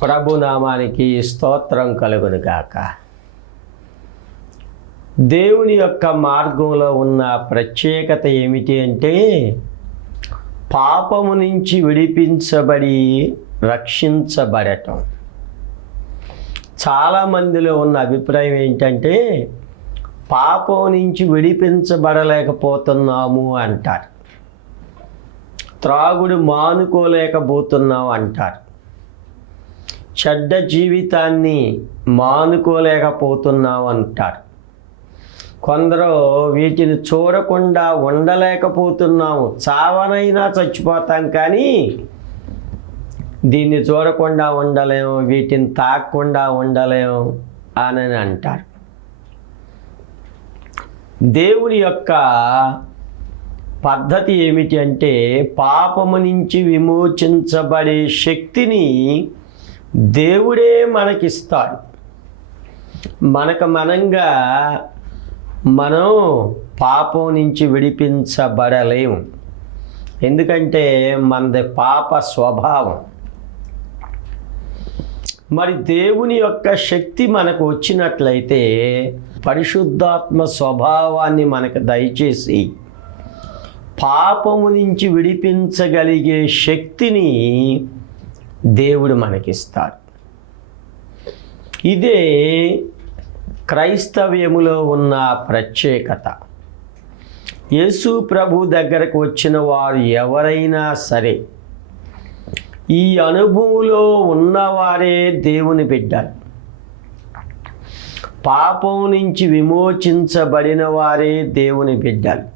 ప్రభునామానికి స్తోత్రం కలుగును గాక. దేవుని యొక్క మార్గంలో ఉన్న ప్రత్యేకత ఏమిటి అంటే, పాపము నుంచి విడిపించబడి రక్షించబడటం. చాలామందిలో ఉన్న అభిప్రాయం ఏంటంటే, పాపం నుంచి విడిపించబడలేకపోతున్నాము అంటారు, త్రాగుడు మానుకోలేకపోతున్నాం అంటారు, చెడ్డ జీవితాన్ని మానుకోలేకపోతున్నాం అంటారు. కొందరు వీటిని చూడకుండా ఉండలేకపోతున్నాము, చావనైనా చచ్చిపోతాం కానీ దీన్ని చూడకుండా ఉండలేము, వీటిని తాకకుండా ఉండలేము అని అంటారు. దేవుని యొక్క పద్ధతి ఏమిటి అంటే, పాపము నుంచి విమోచించబడే శక్తిని దేవుడే మనకిస్తాడు. మనంగా మనం పాపం నుంచి విడిపించబడలేము, ఎందుకంటే మనది పాప స్వభావం. మరి దేవుని యొక్క శక్తి మనకు వచ్చినట్లయితే, పరిశుద్ధాత్మ స్వభావాన్ని మనకు దయచేసి పాపము నుంచి విడిపించగలిగే శక్తిని దేవుడు మనకిస్తాడు. ఇదే క్రైస్తవ్యములో ఉన్న ప్రత్యేకత. యేసు ప్రభు దగ్గరకు వచ్చిన వారు ఎవరైనా సరే ఈ అనుభవంలో ఉన్నవారే దేవుని బిడ్డలు. పాపం నుంచి విమోచించబడిన వారే దేవుని బిడ్డలు.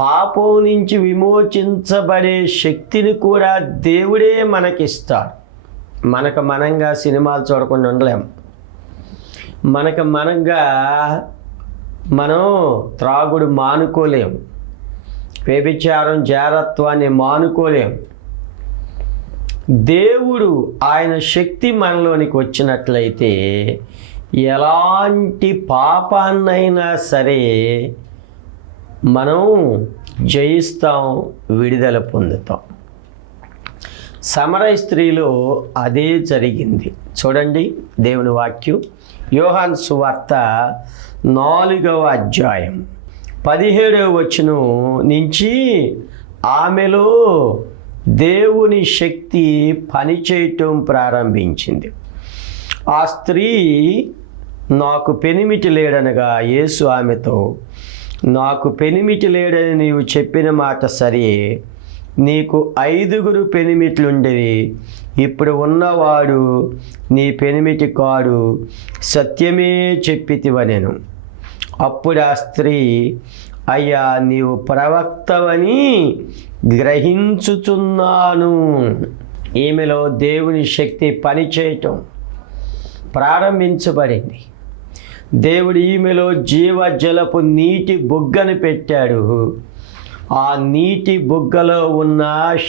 పాపం నుంచి విమోచించబడే శక్తిని కూడా దేవుడే మనకిస్తాడు. మనంగా సినిమాలు చూడకుండా ఉండలేము, మనంగా మనం త్రాగుడు మానుకోలేము, వ్యభిచారం జారత్వాన్ని మానుకోలేము. దేవుడు ఆయన శక్తి మనలోనికి వచ్చినట్లయితే ఎలాంటి పాపాన్నైనా సరే మనం జయిస్తాం, విడుదల పొందుతాం. సమరయ స్త్రీలో అదే జరిగింది. చూడండి దేవుని వాక్యం, యోహాను సువార్త 4వ అధ్యాయం 17వ వచనం నుంచి, ఆమెలో దేవుని శక్తి పనిచేయటం ప్రారంభించింది. ఆ స్త్రీ, నాకు పెనిమిటి లేడనగా యేసు ఆమెతో, నాకు పెనిమిటి లేడని నీవు చెప్పిన మాట సరే, నీకు 5 పెనిమిట్లుండేవి, ఇప్పుడు ఉన్నవాడు నీ పెనిమిటి కాడు, సత్యమే చెప్పితివనెను. అప్పుడు ఆ స్త్రీ, అయ్యా నీవు ప్రవక్తవని గ్రహించుచున్నాను. ఈమెలో దేవుని శక్తి పనిచేయటం ప్రారంభించబడింది. దేవుడు ఈమెలో జీవజలపు నీటి బుగ్గను పెట్టాడు. ఆ నీటి బుగ్గలో ఉన్న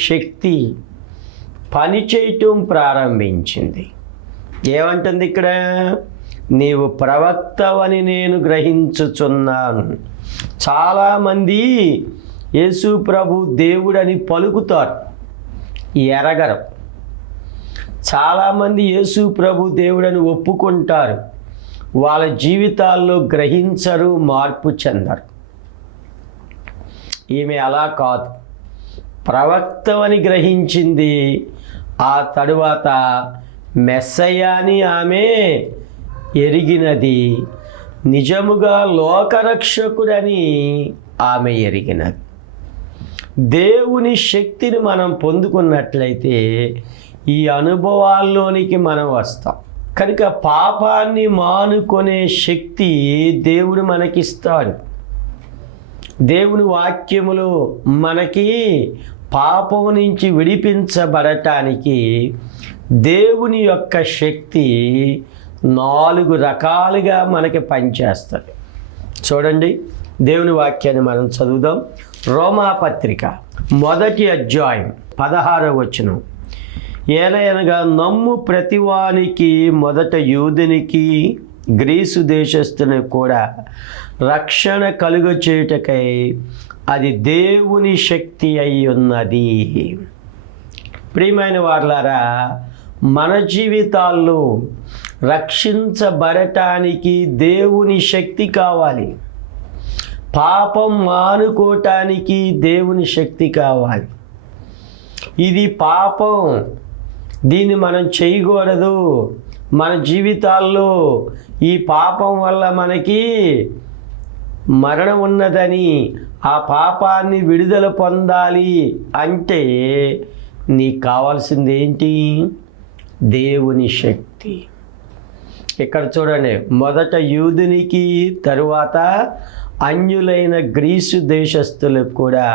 శక్తి పనిచేయటం ప్రారంభించింది. ఏమంటుంది ఇక్కడ? నీవు ప్రవక్తవని నేను గ్రహించుచున్నాను. చాలామంది యేసు ప్రభు దేవుడని పలుకుతారు, ఎరగరు. చాలామంది యేసు ప్రభు దేవుడని ఒప్పుకుంటారు, వాళ్ళ జీవితాల్లో గ్రహించరు, మార్పు చెందరు. ఈమె అలా కాదు, ప్రవక్తవని గ్రహించింది. ఆ తరువాత మెస్సయ్యాని ఆమె ఎరిగినది, నిజముగా లోకరక్షకుడని ఆమె ఎరిగినది. దేవుని శక్తిని మనం పొందుకున్నట్లయితే ఈ అనుభవాల్లోనికి మనం వస్తాం. కనుక పాపాన్ని మానుకునే శక్తి దేవుడు మనకిస్తాడు. దేవుని వాక్యములో మనకి పాపం నుంచి విడిపించబడటానికి దేవుని యొక్క శక్తి 4 రకాలుగా మనకి పనిచేస్తుంది. చూడండి దేవుని వాక్యాన్ని మనం చదువుదాం. రోమాపత్రిక 1వ అధ్యాయం 16వ వచనం, ఏలయనగా నమ్ము ప్రతివానికి, మొదట యూదునికి గ్రీసు దేశస్థుని కూడా రక్షణ కలుగచేయుటకై అది దేవుని శక్తి అయి ఉన్నది. ప్రియమైన వారలారా, మన జీవితాల్లో రక్షించబడటానికి దేవుని శక్తి కావాలి. పాపం మానుకోవటానికి దేవుని శక్తి కావాలి. ఇది పాపం, దీన్ని మనం చేయకూడదు, మన జీవితాల్లో ఈ పాపం వల్ల మనకి మరణం ఉన్నదని, ఆ పాపాన్ని విడుదల పొందాలి అంటే నీకు కావాల్సింది ఏంటి? దేవుని శక్తి. ఇక్కడ చూడండి, మొదట యూదునికి, తరువాత అన్యులైన గ్రీసు దేశస్థులకు కూడా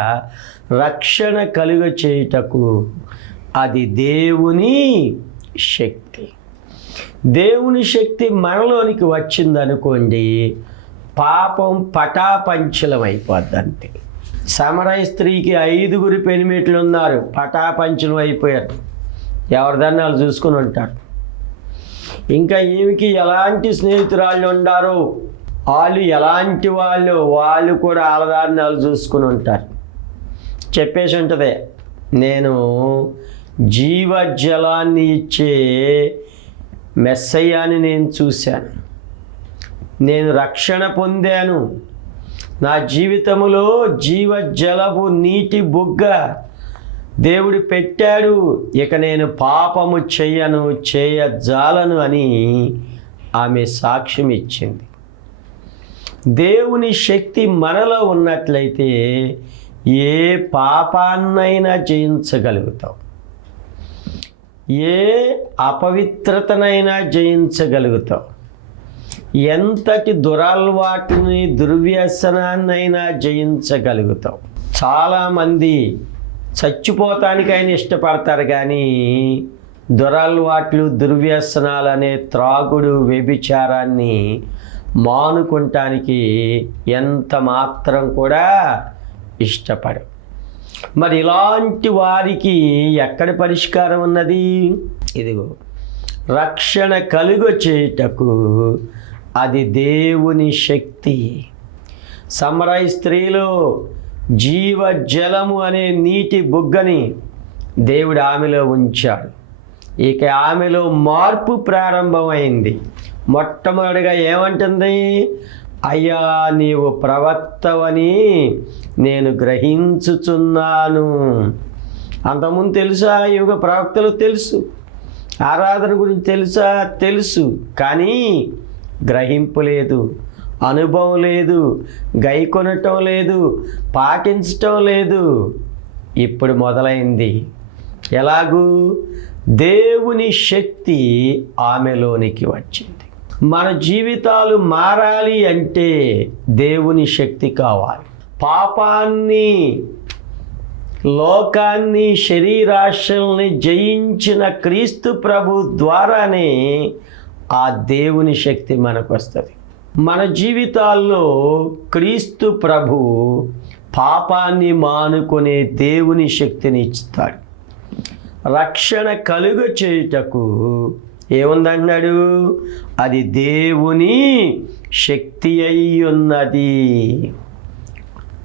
రక్షణ కలుగ చేయుటకు అది దేవుని శక్తి. దేవుని శక్తి మనలోనికి వచ్చిందనుకోండి, పాపం పటాపంచలం అంతే. సమరయ స్త్రీకి 5 పెనిమిట్లు ఉన్నారు, పటాపంచలం అయిపోయారు. ఎవరిదాన్ని వాళ్ళు చూసుకుని ఉంటారు. ఇంకా ఈమెకి ఎలాంటి స్నేహితురాళ్ళు ఉండారో, వాళ్ళు ఎలాంటి వాళ్ళు కూడా ఆలదారిని వాళ్ళు చూసుకుని ఉంటారు. చెప్పేసి ఉంటుంది, నేను జీవజలాన్ని ఇచ్చే మెస్సయ్యాని నేను చూశాను, నేను రక్షణ పొందాను, నా జీవితంలో జీవజలపు నీటి బుగ్గ దేవుడు పెట్టాడు, ఇక నేను పాపము చేయజాలను అని ఆమె సాక్ష్యం ఇచ్చింది. దేవుని శక్తి మనలో ఉన్నట్లయితే ఏ పాపాన్నైనా జయించగలుగుతాం, ఏ అపవిత్రతనైనా జయించగలుగుతాం, ఎంతటి దురలవాటుని, దుర్వ్యసనాన్నైనా జయించగలుగుతాం. చాలామంది చచ్చిపోతానికైనా ఇష్టపడతారు, కానీ దురలవాట్లు, దుర్వ్యసనాలు అనే త్రాగుడు, వ్యభిచారాన్ని మానుకుంటానికి ఎంత మాత్రం కూడా ఇష్టపడరు. మరి ఇలాంటి వారికి ఎక్కడ పరిష్కారం ఉన్నది? ఇదిగో, రక్షణ కలుగ చేయుటకు అది దేవుని శక్తి. సమరయ స్త్రీలో జీవజలము అనే నీటి బుగ్గని దేవుడు ఆమెలో ఉంచాడు. ఇక ఆమెలో మార్పు ప్రారంభమైంది. మొట్టమొదటిగా ఏమంటుంది? అయ్యా, నీవు ప్రవక్తవని నేను గ్రహించుచున్నాను. అంతకుముందు తెలుసా? యుగ ప్రవక్తలు తెలుసు, ఆరాధన గురించి తెలుసా? తెలుసు, కానీ గ్రహింపు లేదు, అనుభవం లేదు, గైకొనటం లేదు, పాటించటం లేదు. ఇప్పుడు మొదలైంది. ఎలాగూ? దేవుని శక్తి ఆమెలోనికి వచ్చింది. మన జీవితాలు మారాలి అంటే దేవుని శక్తి కావాలి. పాపాన్ని, లోకాన్ని, శరీరాశల్ని జయించిన క్రీస్తు ప్రభు ద్వారానే ఆ దేవుని శక్తి మనకు వస్తుంది. మన జీవితాల్లో క్రీస్తు ప్రభు పాపాన్ని మానుకునే దేవుని శక్తిని ఇస్తాడు. రక్షణ కలుగ చేయుటకు ఏముందన్నాడు? అది దేవుని శక్తి అయి ఉన్నది.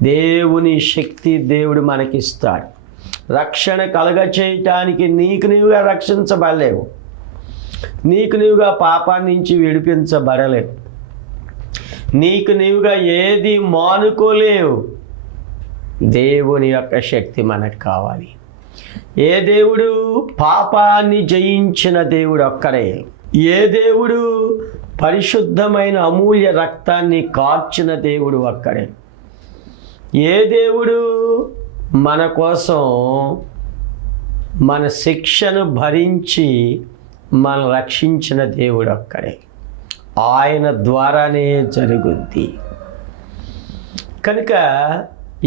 దేవుని శక్తి దేవుడు మనకిస్తాడు. రక్షణ కలుగ చేయటానికి నీకు నీవుగా రక్షించబడలేవు, నీకు నీవుగా పాపాన్ని నుంచి విడిపించబడలేవు, నీకు నీవుగా ఏది మానుకోలేవు. దేవుని యొక్క శక్తి మనకు కావాలి. ఏ దేవుడు? పాపాన్ని జయించిన దేవుడు ఒక్కడే. ఏ దేవుడు? పరిశుద్ధమైన అమూల్య రక్తాన్ని కార్చిన దేవుడు ఒక్కడే. ఏ దేవుడు మన కోసం మన శిక్షను భరించి మనం రక్షించిన దేవుడు ఒక్కడే. ఆయన ద్వారానే జరుగుద్ది. కనుక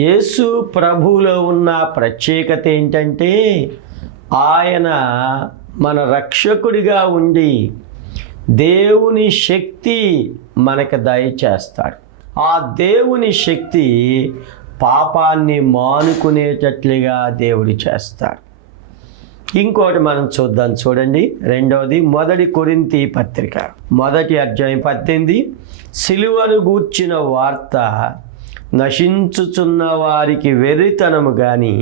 యేసు ప్రభువులో ఉన్న ప్రత్యేకత ఏంటంటే, ఆయన మన రక్షకుడిగా ఉండి దేవుని శక్తి మనకు దయచేస్తాడు. ఆ దేవుని శక్తి పాపాన్ని మానుకునేటట్లుగా దేవుడు చేస్తాడు. ఇంకోటి మనం చూద్దాం, చూడండి. రెండవది, 1 కొరింథీ పత్రిక 1వ అధ్యాయం 18. సిలువను గూర్చిన వార్త నశించుచున్న వారికి వెర్రితనము గాని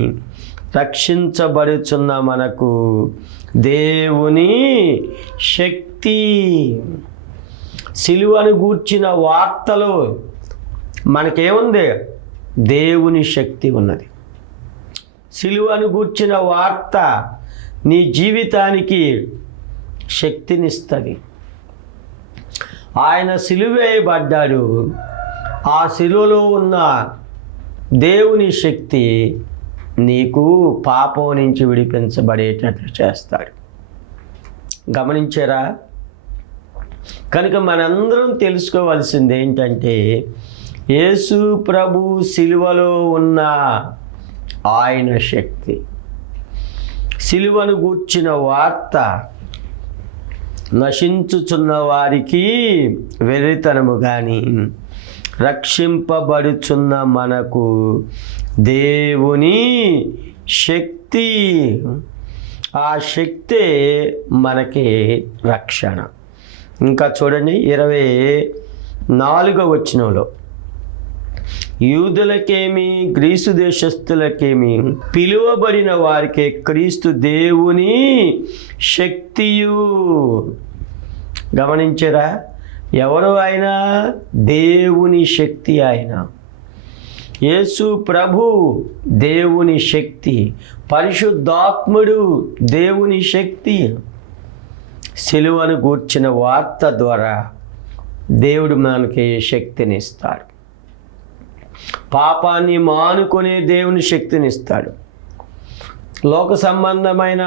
రక్షించబడుచున్న మనకు దేవుని శక్తి. సిలువను గూర్చిన వార్తలో మనకేముంది? దేవుని శక్తి ఉన్నది. సిలువను గూర్చిన వార్త నీ జీవితానికి శక్తినిస్తుంది. ఆయన సిలువ వేయబడ్డాడు. ఆ సిలువలో ఉన్న దేవుని శక్తి నీకు పాపం నుంచి విడిపించబడేటట్లు చేస్తాడు. గమనించారా? కనుక మనందరం తెలుసుకోవాల్సింది ఏంటంటే, యేసు ప్రభు సిలువలో ఉన్న ఆయన శక్తి, సిలువను గూర్చిన వార్త నశించుచున్న వారికి వెర్రితనము కానీ, రక్షింపబడుచున్న మనకు దేవుని శక్తి. ఆ శక్తే మనకి రక్షణ. ఇంకా చూడండి 24వ వచనంలో, యూదులకేమి గ్రీసు దేశస్థులకేమి పిలువబడిన వారికి క్రీస్తు దేవుని శక్తియు. గమనించరా? ఎవరు ఆయన? దేవుని శక్తి. ఆయన యేసు ప్రభు దేవుని శక్తి, పరిశుద్ధాత్ముడు దేవుని శక్తి. సిలువను గూర్చిన వార్త ద్వారా దేవుడు మనకి శక్తినిస్తాడు. పాపాన్ని మానుకునే దేవుని శక్తినిస్తాడు. లోక సంబంధమైన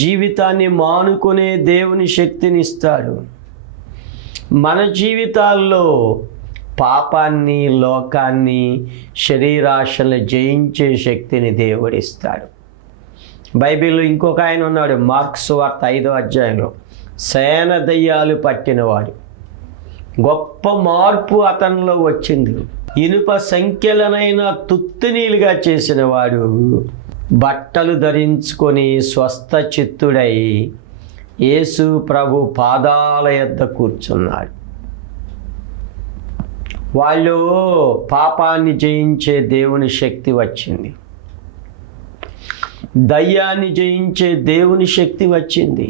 జీవితాన్ని మానుకునే దేవుని శక్తినిస్తాడు. మన జీవితాల్లో పాపాన్ని, లోకాన్ని, శరీరాశలను జయించే శక్తిని దేవుడిస్తాడు. బైబిల్లో ఇంకొక ఆయన ఉన్నాడు, మార్కు సువార్త 5వ అధ్యాయంలో. సేన దయ్యాలు పట్టినవాడు. గొప్ప మార్పు అతనిలో వచ్చింది. ఇనుప సంఖ్యలనైన తుత్తినీలుగా చేసిన వాడు బట్టలు ధరించుకొని స్వస్థ చిత్తుడై యేసు ప్రభు పాదాల యొద్ద కూర్చున్నాడు. వాళ్ళు పాపాన్ని జయించే దేవుని శక్తి వచ్చింది. దయ్యాన్ని జయించే దేవుని శక్తి వచ్చింది.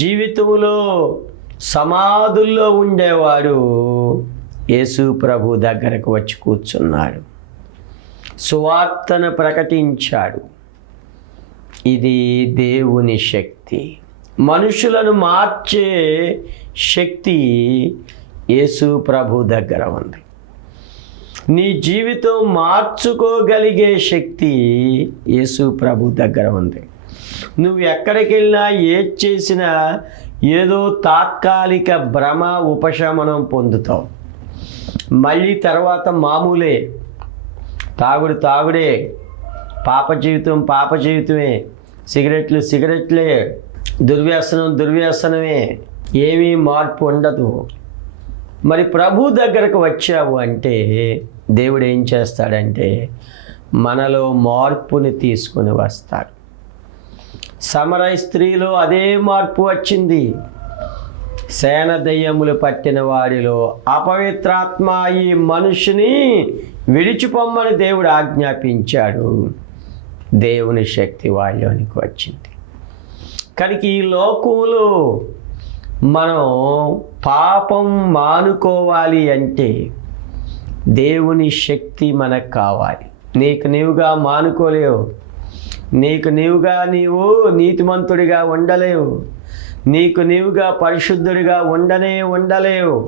జీవితంలో సమాధుల్లో ఉండేవాడు యేసు ప్రభు దగ్గరకు వచ్చి కూర్చున్నాడు. సువార్తను ప్రకటించాడు. ఇది దేవుని శక్తి. మనుషులను మార్చే శక్తి యేసు ప్రభు దగ్గర ఉంది. నీ జీవితం మార్చుకోగలిగే శక్తి యేసు ప్రభు దగ్గర ఉంది. నువ్వు ఎక్కడికి వెళ్ళినా ఏది చేసినా ఏదో తాత్కాలిక భ్రమ, ఉపశమనం పొందుతావు. మళ్ళీ తర్వాత మామూలే. తాగుడు తాగుడే, పాప జీవితమే, సిగరెట్లే, దుర్వ్యసనమే, ఏమీ మార్పు ఉండదు. మరి ప్రభు దగ్గరకు వచ్చావు అంటే దేవుడు ఏం చేస్తాడంటే మనలో మార్పుని తీసుకుని వస్తాడు. సమరయ స్త్రీలో అదే మార్పు వచ్చింది. సేన దయ్యములు పట్టిన వాడిలో అపవిత్రాత్మ ఈ మనుషుని విడిచిపోమ్మని దేవుడు ఆజ్ఞాపించాడు. దేవుని శక్తి వాళ్ళలోనికి వచ్చింది. కనుక ఈ లోకంలో మనం పాపం మానుకోవాలి అంటే దేవుని శక్తి మనకు కావాలి. నీకు నీవుగా మానుకోలేవు. నీకు నీవు నీతిమంతుడిగా ఉండలేవు. నీకు నీవుగా పరిశుద్ధుడిగా ఉండలేవు.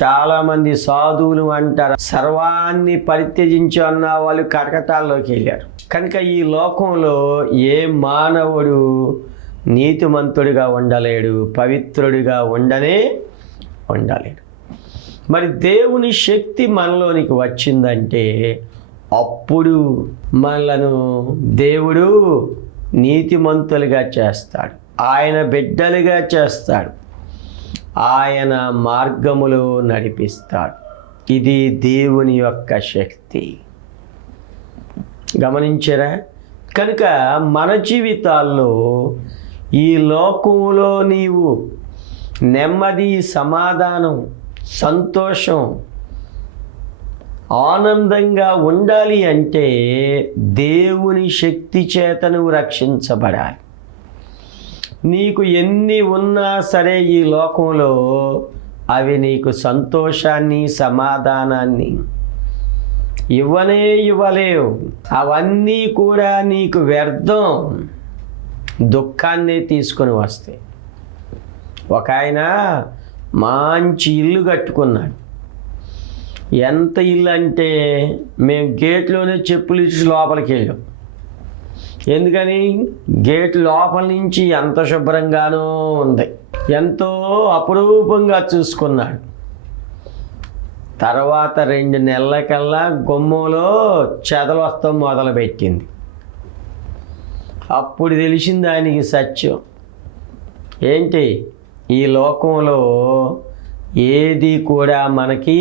చాలామంది సాధువులు అంటారు, సర్వాన్ని పరిత్యజించి అన్న వాళ్ళు కటకటాల్లోకి వెళ్ళారు. కనుక ఈ లోకంలో ఏ మానవుడు నీతిమంతుడిగా ఉండలేడు, పవిత్రుడిగా ఉండలేడు. మరి దేవుని శక్తి మనలోనికి వచ్చిందంటే అప్పుడు మనలను దేవుడు నీతిమంతులుగా చేస్తాడు. ఆయన బిడ్డలుగా చేస్తాడు. ఆయన మార్గములో నడిపిస్తాడు. ఇది దేవుని యొక్క శక్తి. గమనించారా? కనుక మన జీవితాల్లో ఈ లోకంలో నీవు నెమ్మది, సమాధానం, సంతోషం, ఆనందంగా ఉండాలి అంటే దేవుని శక్తి చేత నువ్వు రక్షించబడాలి. నీకు ఎన్ని ఉన్నా సరే ఈ లోకంలో అవి నీకు సంతోషాన్ని, సమాధానాన్ని ఇవ్వలేవు. అవన్నీ కూడా నీకు వ్యర్థం, దుఃఖాన్ని తీసుకొని వస్తాయి. ఒక ఆయన మంచి ఇల్లు కట్టుకున్నాడు. ఎంత ఇల్లు అంటే మేము గేట్లోనే చెప్పులు ఇచ్చి లోపలికి వెళ్ళాం. ఎందుకని? గేట్ లోపల నుంచి ఎంత శుభ్రంగానో ఉంది, ఎంతో అపురూపంగా చూసుకున్నాడు. తర్వాత 2 నెలలకల్లా గుమ్మంలో చెదలు వస్తాం మొదలుపెట్టింది. అప్పుడు తెలిసింది ఆయనకి సత్యం. ఏంటి? ఈ లోకంలో ఏది కూడా మనకి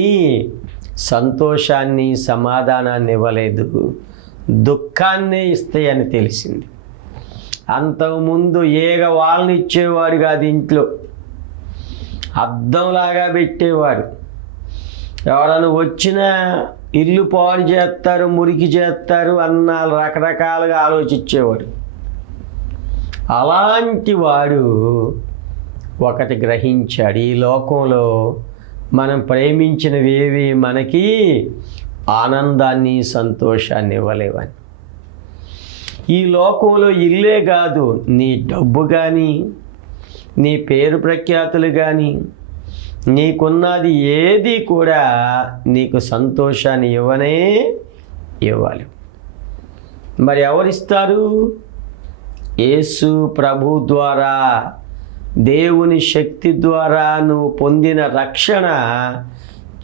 సంతోషాన్ని, సమాధానాన్ని ఇవ్వలేదు, దుఃఖాన్నే ఇస్తాయని తెలిసింది. అంతకుముందు ఏగ వాళ్ళని ఇచ్చేవాడు కాదు, ఇంట్లో అద్దంలాగా పెట్టేవాడు. ఎవరైనా వచ్చినా ఇల్లు పాడు చేస్తారు, మురికి చేస్తారు అన్న రకరకాలుగా ఆలోచించేవాడు. అలాంటి వాడు ఒకటి గ్రహించాడు, ఈ లోకంలో మనం ప్రేమించినవి ఏవి మనకి ఆనందాన్ని, సంతోషాన్ని ఇవ్వలేవని. ఈ లోకంలో ఇల్లే కాదు, నీ డబ్బు కానీ, నీ పేరు ప్రఖ్యాతులు కానీ, నీకున్నది ఏది కూడా నీకు సంతోషాన్ని ఇవ్వాలి. మరి ఎవరిస్తారు? యేసు ప్రభు ద్వారా, దేవుని శక్తి ద్వారా నువ్వు పొందిన రక్షణ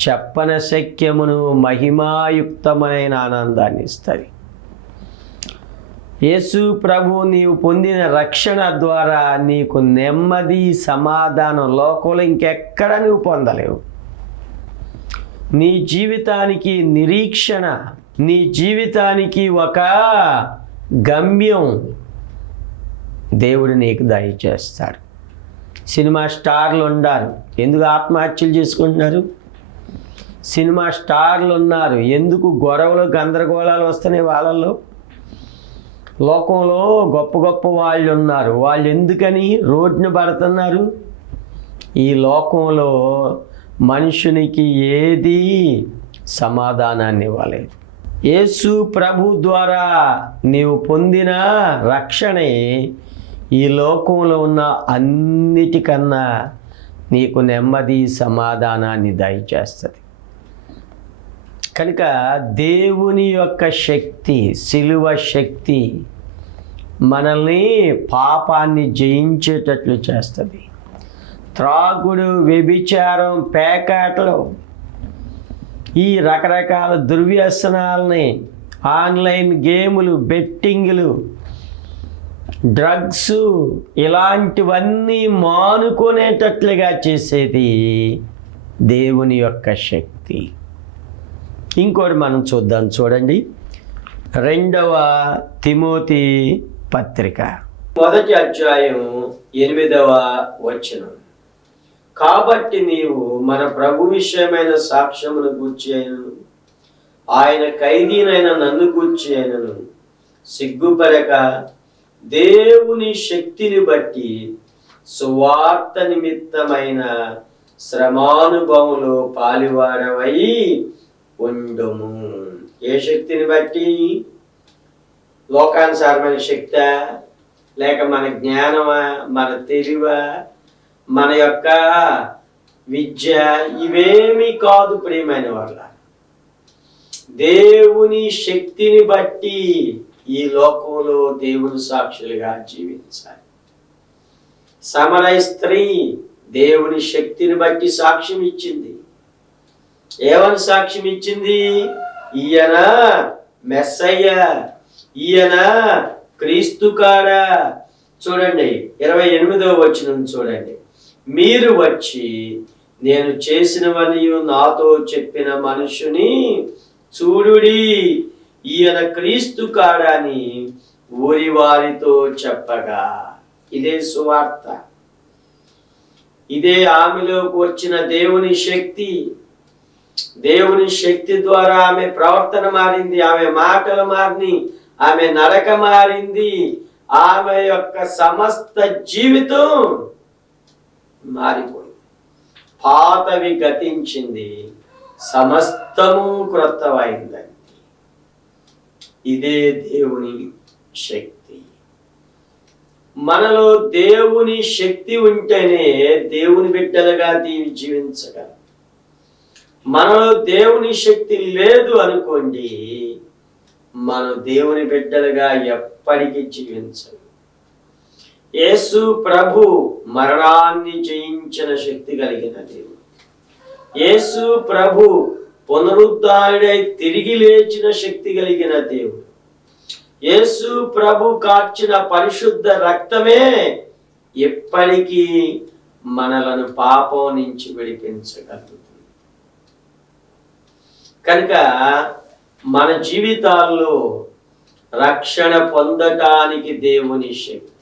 చెప్పనశక్యమును మహిమాయుక్తమైన ఆనందాన్ని ఇస్తుంది. యేసు ప్రభు నీవు పొందిన రక్షణ ద్వారా నీకు నెమ్మది, సమాధానం లోకంలో ఇంకెక్కడ నువ్వు పొందలేవు. నీ జీవితానికి నిరీక్షణ, నీ జీవితానికి ఒక గమ్యం దేవుడు నీకు దయచేస్తాడు. సినిమా స్టార్లు ఉన్నారు, ఎందుకు ఆత్మహత్యలు చేసుకుంటున్నారు? సినిమా స్టార్లు ఉన్నారు, ఎందుకు గొడవలు, గందరగోళాలు వస్తున్నాయి వాళ్ళల్లో? లోకంలో గొప్ప గొప్ప వాళ్ళు ఉన్నారు, వాళ్ళు ఎందుకని రోడ్డున పడుతున్నారు? ఈ లోకంలో మనుషునికి ఏది సమాధానాన్ని ఇవ్వలేదు. యేసు ప్రభు ద్వారా నీవు పొందిన రక్షణే ఈ లోకంలో ఉన్న అన్నిటికన్నా నీకు నెమ్మది, సమాధానాన్ని దయచేస్తుంది. కనుక దేవుని యొక్క శక్తి, శిలువ శక్తి మనల్ని పాపాన్ని జయించేటట్లు చేస్తుంది. త్రాగుడు, వ్యభిచారం, పేకాటలు, ఈ రకరకాల దుర్వ్యసనాలని, ఆన్లైన్ గేములు, బెట్టింగులు, డ్రగ్స్, ఇలాంటివన్నీ మానుకునేటట్లుగా చేసేది దేవుని యొక్క శక్తి. ఇంకోటి మనం చూద్దాం, చూడండి. 2వ తిమోతి పత్రిక 1వ అధ్యాయం 8వ వచనం. కాబట్టి నీవు మన ప్రభు విషయమైన సాక్ష్యమును గూర్చి అయినను, ఆయన ఖైదీనైన నన్ను గూర్చి అయినను సిగ్గుపరక దేవుని శక్తిని బట్టి సువార్త నిమిత్తమైన శ్రమానుభవంలో పాలివాడవై ఉండుము. ఏ శక్తిని బట్టి? లోకానుసారమైన శక్తా, లేక మన జ్ఞానమా, మన తెలివా, మన యొక్క విద్య? ఇవేమీ కాదు ప్రియమైన వాళ్ళ. దేవుని శక్తిని బట్టి ఈ లోకంలో దేవుని సాక్షులుగా జీవించాలి. సమరయ స్త్రీ దేవుని శక్తిని బట్టి సాక్ష్యం ఇచ్చింది. ఏమని సాక్ష్యం ఇచ్చింది? ఈయన మెస్సయ్య, ఈయన క్రీస్తు కాడా. చూడండి 28వ వచనం చూడండి. మీరు వచ్చి నేను చేసినవని నాతో చెప్పిన మనుషుని చూడుడి, ఈయన క్రీస్తు కాడని ఊరి వారితో చెప్పగా. ఇదే సువార్త, ఇదే ఆమెలోకి వచ్చిన దేవుని శక్తి. దేవుని శక్తి ద్వారా ఆమె ప్రవర్తన మారింది, ఆమె మాటలు మారిని, ఆమె నడక మారింది, ఆమె యొక్క సమస్త జీవితం మారిపోయింది. పాతవి గతించింది, సమస్తము క్రొత్తమైందండి. ఇదే దేవుని శక్తి. మనలో దేవుని శక్తి ఉంటేనే దేవుని బిడ్డలుగా జీవించగలం. మనలో దేవుని శక్తి లేదు అనుకోండి, మనం దేవుని బిడ్డలుగా ఎప్పటికీ జీవించం. యేసు ప్రభు మరణాన్ని జయించిన శక్తి కలిగిన దేవుడు. యేసు ప్రభు పునరుద్ధానుడై తిరిగి లేచిన శక్తి కలిగిన దేవుడు. యేసు ప్రభు కార్చిన పరిశుద్ధ రక్తమే ఎప్పటికీ మనలను పాపం నుంచి విడిపించగలుగుతుంది. కనుక మన జీవితాల్లో రక్షణ పొందటానికి దేవుని శక్తి,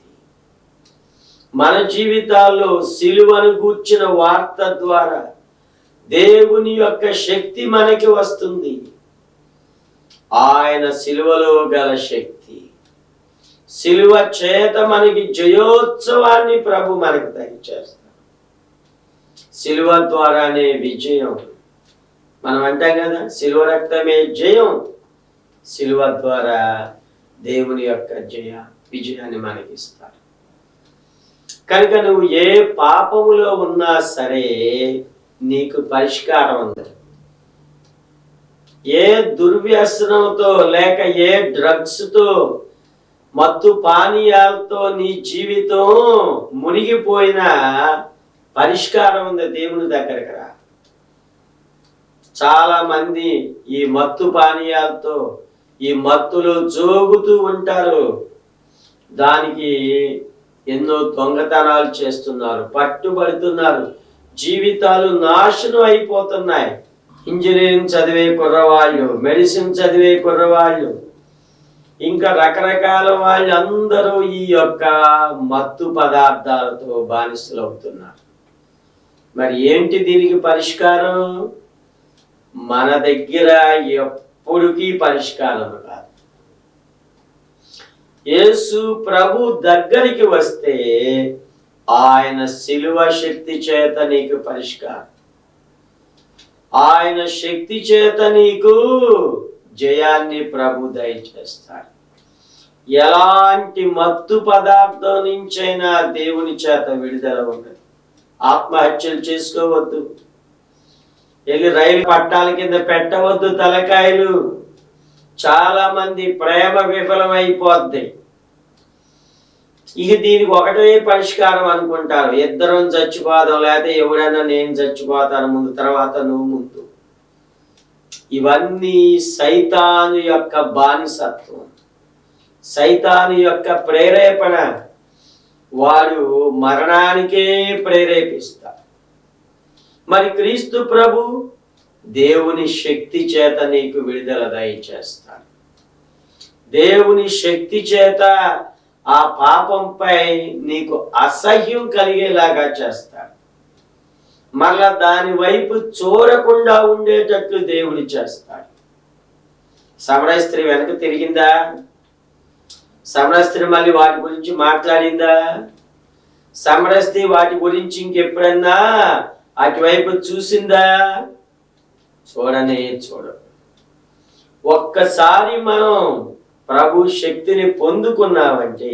మన జీవితాల్లో సిలువను గూర్చిన వార్త ద్వారా దేవుని యొక్క శక్తి మనకి వస్తుంది. ఆయన సిలువలో గల శక్తి, సిలువ చేత మనకి జయోత్సవాన్ని ప్రభు మనకు దయచేస్తాడు. సిలువ ద్వారానే విజయం. మనం అంటాం కదా, సిలువ రక్తమే జయం. సిలువ ద్వారా దేవుని యొక్క విజయాన్ని మనకిస్తాడు. కనుక నువ్వు ఏ పాపములో ఉన్నా సరే నీకు పరిష్కారం ఉంది. ఏ దుర్వ్యసనంతో లేక ఏ డ్రగ్స్తో, మత్తు పానీయాలతో నీ జీవితం మునిగిపోయినా పరిష్కారం ఉంది. దేవుని దగ్గరకు రా. చాలా మంది ఈ మత్తు పానీయాలతో, ఈ మత్తులో జోగుతూ ఉంటారు. దానికి ఎన్నో దొంగతనాలు చేస్తున్నారు, పట్టుబడుతున్నారు, జీవితాలు నాశనం అయిపోతున్నాయి. ఇంజనీరింగ్ చదివే కుర్రవాళ్ళు, మెడిసిన్ చదివే కుర్రవాళ్ళు, ఇంకా రకరకాల వాళ్ళు అందరూ ఈ యొక్క మత్తు పదార్థాలతో బానిసలు అవుతున్నారు. మరి ఏంటి దీనికి పరిష్కారం? మన దగ్గర ఎప్పటికీ పరిష్కారం కాదు. యేసు ప్రభు దగ్గరికి వస్తే ఆయన సిలువ శక్తి చేత నీకు పరిష్కారం, ఆయన శక్తి చేత నీకు జయాన్ని ప్రభు దయచేస్తాడు. ఎలాంటి మత్తు పదార్థం నుంచైనా దేవుని చేత విడుదల ఉన్నది. ఆత్మహత్యలు చేసుకోవద్దు, వెళ్ళి రైలు పట్టాల కింద పెట్టవద్దు తలకాయలు. చాలా మంది ప్రేమ విఫలమైపోద్ది. ఇక దీనికి ఒకటే పరిష్కారం అనుకుంటారు, ఇద్దరం చచ్చిపోదాం, లేకపోతే ఎవడైనా నేను చచ్చిపోతాను ముందు, తర్వాత నువ్వు ముందు. ఇవన్నీ సైతాను యొక్క బానిసత్వం, సైతాను యొక్క ప్రేరేపణ. వాడు మరణానికే ప్రేరేపిస్తాడు. మరి క్రీస్తు ప్రభు దేవుని శక్తి చేత నీకు విడుదల దయచేస్తాడు. దేవుని శక్తి చేత ఆ పాపంపై నీకు అసహ్యం కలిగేలాగా చేస్తాడు. మరలా దాని వైపు చూడకుండా ఉండేటట్లు దేవుడు చేస్తాడు. సమరయ స్త్రీ వెనక తిరిగిందా? సమరయ స్త్రీ మళ్ళీ వాటి గురించి మాట్లాడిందా? సమరయ స్త్రీ వాటి గురించి ఇంకెప్పుడన్నా అటువైపు చూసిందా? చూడనే చూడదు. ఒక్కసారి మనం ప్రభు శక్తిని పొందుకున్నామంటే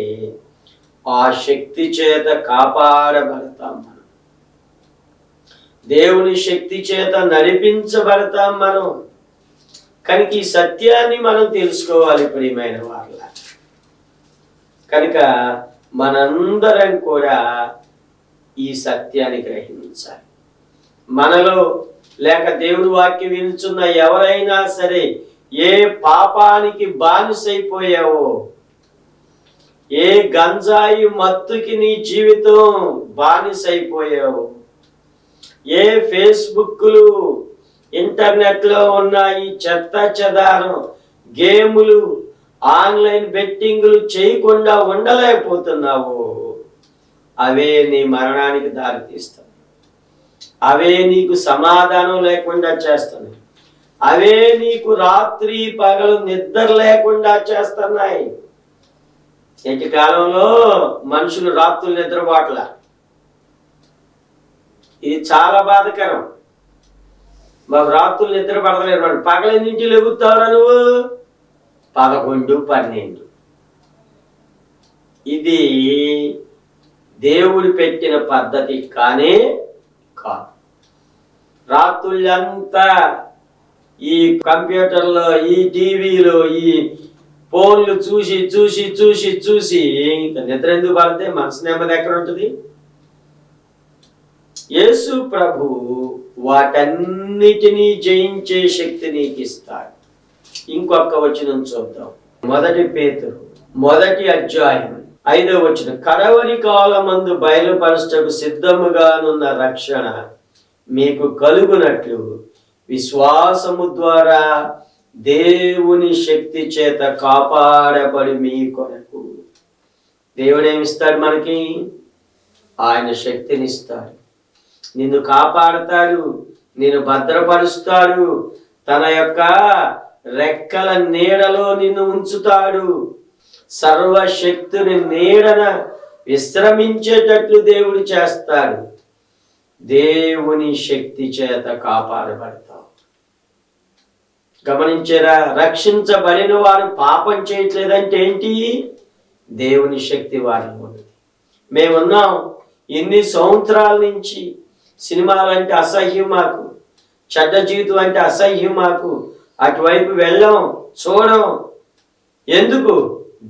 ఆ శక్తి చేత కాపాడబడతాం. మనం దేవుని శక్తి చేత నడిపించబడతాం. మనం కనుక ఈ సత్యాన్ని మనం తెలుసుకోవాలి ప్రియమైన వాళ్ళ. కనుక మనందరం కూడా ఈ సత్యాన్ని గ్రహించాలి. మనలో లేక దేవుని వాక్యం వినుచున్న ఎవరైనా సరే ఏ పాపానికి బానిసైపోయావో, ఏ గంజాయి మత్తుకి నీ జీవితం బానిసైపోయావో, ఏ ఫేస్బుక్లు, ఇంటర్నెట్లో ఉన్న ఈ చెత్త చెదారం గేములు, ఆన్లైన్ బెట్టింగ్లు చేయకుండా ఉండలేకపోతున్నావు, అవే నీ మరణానికి దారితీస్తాయి. అవే నీకు సమాధానం లేకుండా చేస్తున్నాయి. అవే నీకు రాత్రి పగలు నిద్ర లేకుండా చేస్తున్నాయి. నేటి కాలంలో మనుషులు రాత్రులు నిద్రపోట్ల. ఇది చాలా బాధకరం. మాకు రాత్రులు నిద్ర పడతలేదు. పగలెన్నింటికి లెగుతావురా నువ్వు? 11, 12. ఇది దేవుడు పెట్టిన పద్ధతి కానే కాదు. రాత్రులంతా ఈ కంప్యూటర్లో, ఈ టీవీలో, ఈ ఫోన్లు చూసి చూసి చూసి చూసి ఇంకా నిద్ర ఎందుకు పడితే మనసు నెమ్మది ఎక్కడ ఉంటుంది? యేసు ప్రభు వాటన్నిటినీ జయించే శక్తి నీకు ఇస్తాడు. ఇంకొక వచనం చూద్దాం. 1 పేతురు 1 అధ్యాయం 5వ వచనం. కడవరి కాలమందు బయలుపరచుటకు సిద్ధముగానున్న రక్షణ మీకు కలుగునట్లు విశ్వాసము ద్వారా దేవుని శక్తి చేత కాపాడబడి మీ కొరకు. దేవుడు ఏమిస్తాడు మనకి? ఆయన శక్తిని ఇస్తాడు. నిన్ను కాపాడతాడు, నిన్ను భద్రపరుస్తాడు, తన యొక్క రెక్కల నీడలో నిన్ను ఉంచుతాడు. సర్వశక్తిని నీడన విశ్రమించేటట్లు దేవుడు చేస్తాడు. దేవుని శక్తి చేత కాపాడబడతావు. గమనించారా? రక్షించబడిన వారు పాపం చేయట్లేదంటే ఏంటి? దేవుని శక్తి వారిలో ఉంది. మేమున్నాం ఎన్ని సంవత్సరాల నుంచి. సినిమాలంటే అసహ్యం మాకు, చెడ్డ జీవితం అంటే అసహ్యం మాకు. అటువైపు వెళ్ళం, చూడం. ఎందుకు?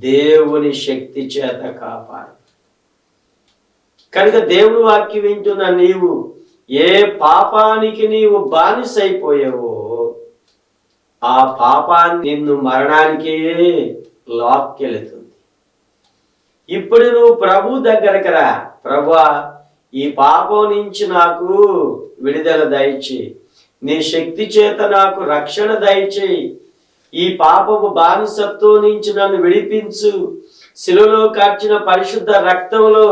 దేవుని శక్తి చేత కాపాడు. కనుక దేవుని వాక్యం వింటున్న నీవు ఏ పాపానికి నీవు బానిసైపోయావో ఆ పాపాన్ని నిన్ను మరణానికే లాక్కెళుతుంది. ఇప్పుడు నువ్వు ప్రభు దగ్గరకు రా. ప్రభువా, ఈ పాపం నుంచి నాకు విడుదల దయచేయి, నీ శక్తి చేత నాకు రక్షణ దయచేయి, ఈ పాపపు బానిసత్వం నుంచి నన్ను విడిపించు, శిలువలో కార్చిన పరిశుద్ధ రక్తంలో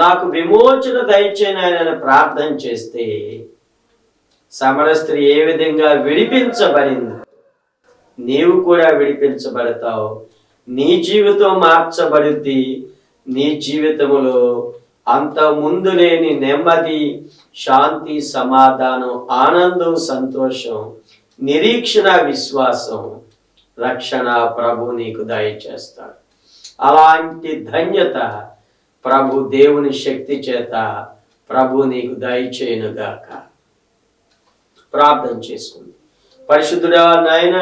నాకు విమోచన దయచేయి అని ప్రార్థన చేస్తే సమర స్త్రీ ఏ విధంగా విడిపించబడింది, నీవు కూడా విడిపించబడతావు. నీ జీవితం మార్చబడుద్ది. నీ జీవితంలో అంత ముందు లేని నెమ్మది, శాంతి, సమాధానం, ఆనందం, సంతోషం, నిరీక్షణ, విశ్వాసం, రక్షణ ప్రభు నీకు దయచేస్తాడు. అలాంటి ధన్యత ప్రభు దేవుని శక్తి చేత ప్రభు నీకు దయచేయునుగాక. ప్రార్థన చేసుకుంది. పరిశుద్ధుడా నాయన,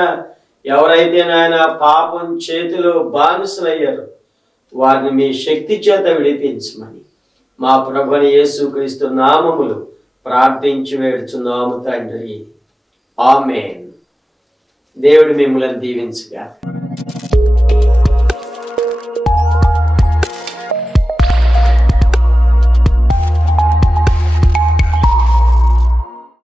ఎవరైతే నాయన పాపం చేతిలో బానిసలయ్యారో వారిని మీ శక్తి చేత విడిపించమని మా ప్రభుని యేసుక్రీస్తు నామములు ప్రార్థించి వేడుచున్నాము తండ్రి. ఆమేన్. దేవుడు మిమ్మల్ని దీవించుగాక.